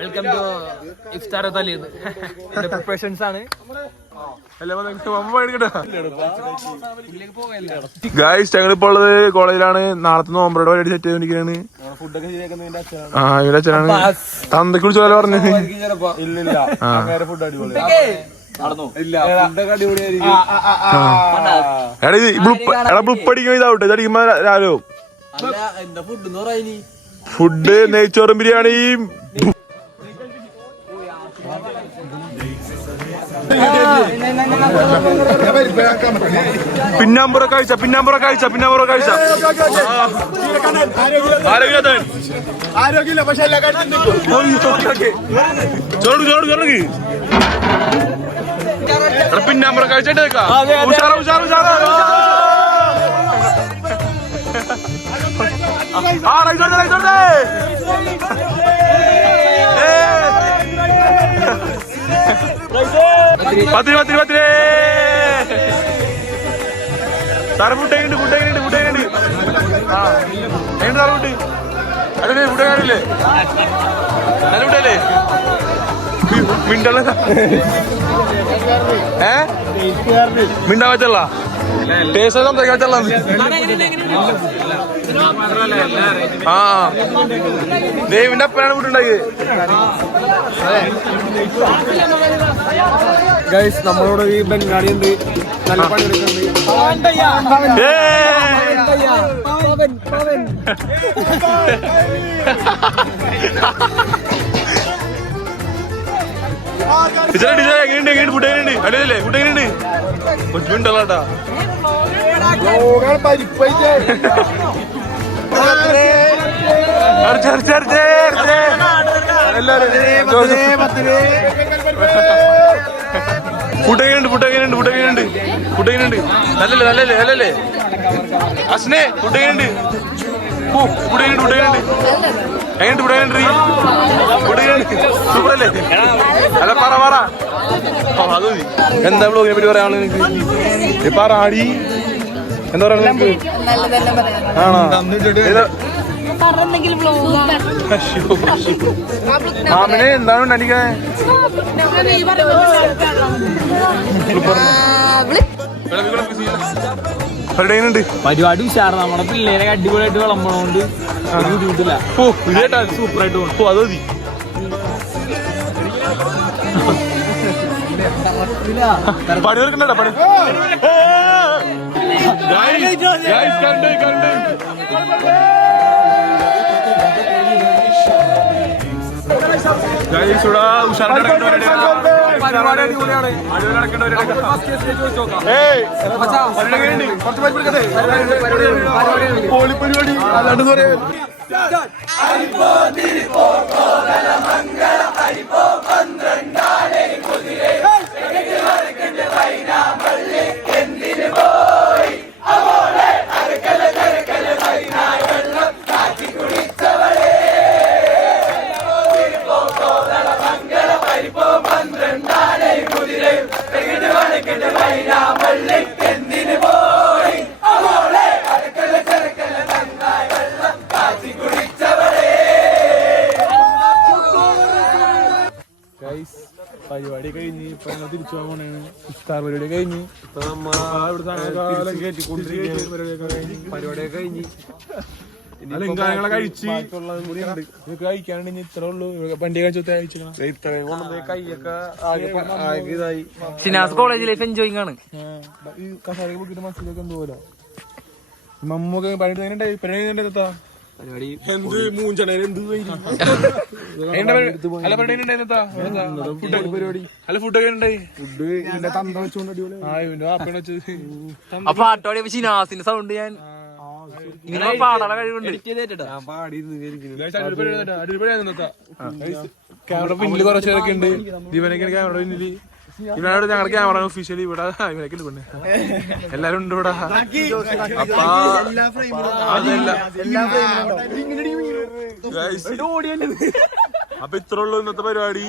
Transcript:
Welcome to ഇഫ്താർ തലേന്ന് preparations ആണ്. Guys ഞങ്ങളിപ്പോ ഉള്ളത് കോളേജിലാണ്. നാളത്തെ നോമ്പറോടെ പരിപാടി സെറ്റ് ചെയ്തിരിക്കുകയാണ്. ഇവരുടെ അച്ഛനാണ് തന്തക്ക് വിളിച്ച പോലെ പറഞ്ഞത്. ബ്ലുപ്പടിക്കുമ്പോ ഇതാവട്ടെ, ഇതടിക്കുമ്പോ രാവിലെ ഫുഡ് നെയ്ച്ചോറും ബിരിയാണിയും. പിന്നാമ്പുറ കാഴ്ച ആരോഗ്യമില്ല പക്ഷെ പിന്നാമ്പുറ കാഴ്ച പത്തിരി സാറ് ഫുഡ് എങ്ങനെയുണ്ട് സാറ് ഫുഡ് അല്ലേ ഫുഡ് കാര്യമില്ലേ നല്ല ഫുഡല്ലേ മിണ്ടല്ല മിണ്ടാ വെച്ചല്ല ടേസ്റ്റ് സംസാരിക്കാൻ വെച്ചല്ല. ആ ദേവിന്റെ അപ്പനാണ് ഫുഡ് ഉണ്ടാക്കിയത്. ഗൈസ് നമ്മളോട് ഈ ബംഗാളി ഉണ്ട്, നല്ല പണിയെടുക്കുന്നുണ്ട്. എങ്ങനെയുണ്ട് ഫുഡ് എങ്ങനെയുണ്ട് അല്ലേ ഫുഡ് എങ്ങനെയുണ്ട് കൊച്ചുണ്ടല്ലാട്ടാ. ഫുഡ് എങ്ങനെയുണ്ട് നല്ലല്ലേ അസ്നെ ഫുഡ് എങ്ങനെയുണ്ട് സൂപ്പറല്ലേ അല്ല പറ അത് എന്താ ബ്ലോഗിനെ പറ്റി പറയാനുള്ളത് എനിക്ക് പറയാടി എന്താ പറയുക മാമിനെ എന്താണ് ഉണ്ടാക്കിയത്? പരിപാടി ഉഷാറ്. നമ്മുടെ പിള്ളേരെ അടിപൊളിയായിട്ട് വിളമ്പണോണ്ട് ബുദ്ധിമുട്ടില്ല. സൂപ്പറായിട്ട് അത് മതി. പണി തീർക്കണ്ട പണി പരിപാടി അല്ലാണ്ട് പറയാ പരിപാടി കഴിഞ്ഞ് ഇപ്പൊ ഞങ്ങൾ തിരിച്ചു പോകാൻ പോണേണ്. ഇഫ്താർ പരിപാടി കഴിഞ്ഞ് പരിപാടിയൊക്കെ കഴിഞ്ഞ് കാര്യങ്ങളെ കഴിച്ച് കഴിക്കാനുണ്ട്. ഇത്രേ ഉള്ളൂ. വണ്ടി കഴിച്ചു കൈയൊക്കെ ഇതായി. ഷിനാസ് കോളേജ് ലൈഫ് എൻജോയിങ് ആണ്. ഈ കസാരയൊക്കെ പൊക്കിട്ട് മനസ്സിലൊക്കെ എന്തോലോ മമ്മൊക്കെ പണിയെടുത്താ പരിപാടി എന്ത് മൂഞ്ചണ എന്ത് അല്ല ഫുഡൊക്കെ ഉണ്ടായി. ഫുഡ് ഇതിന്റെ തന്ത വെച്ചോണ്ട് അപ്പൊ ആട്ടോടെ ഷിനാസിന്റെ സൗണ്ട് ഞാൻ ഇങ്ങനെ പാടാനുള്ള കഴിവുണ്ട്. ക്യാമറ പിന്നില് കുറച്ച് പേരൊക്കെ ഉണ്ട്. ഇവനൊക്കെ ക്യാമറ പിന്നില് ഇവനോട് ഞങ്ങളുടെ ക്യാമറ ഒഫീഷ്യലി ഇവിടെ ഇവനൊക്കെ ഉണ്ട്. എല്ലാരും ഉണ്ട് ഇവിടെ. അപ്പൊ ഇത്ര ഉള്ളൂ ഇന്നത്തെ പരിപാടി.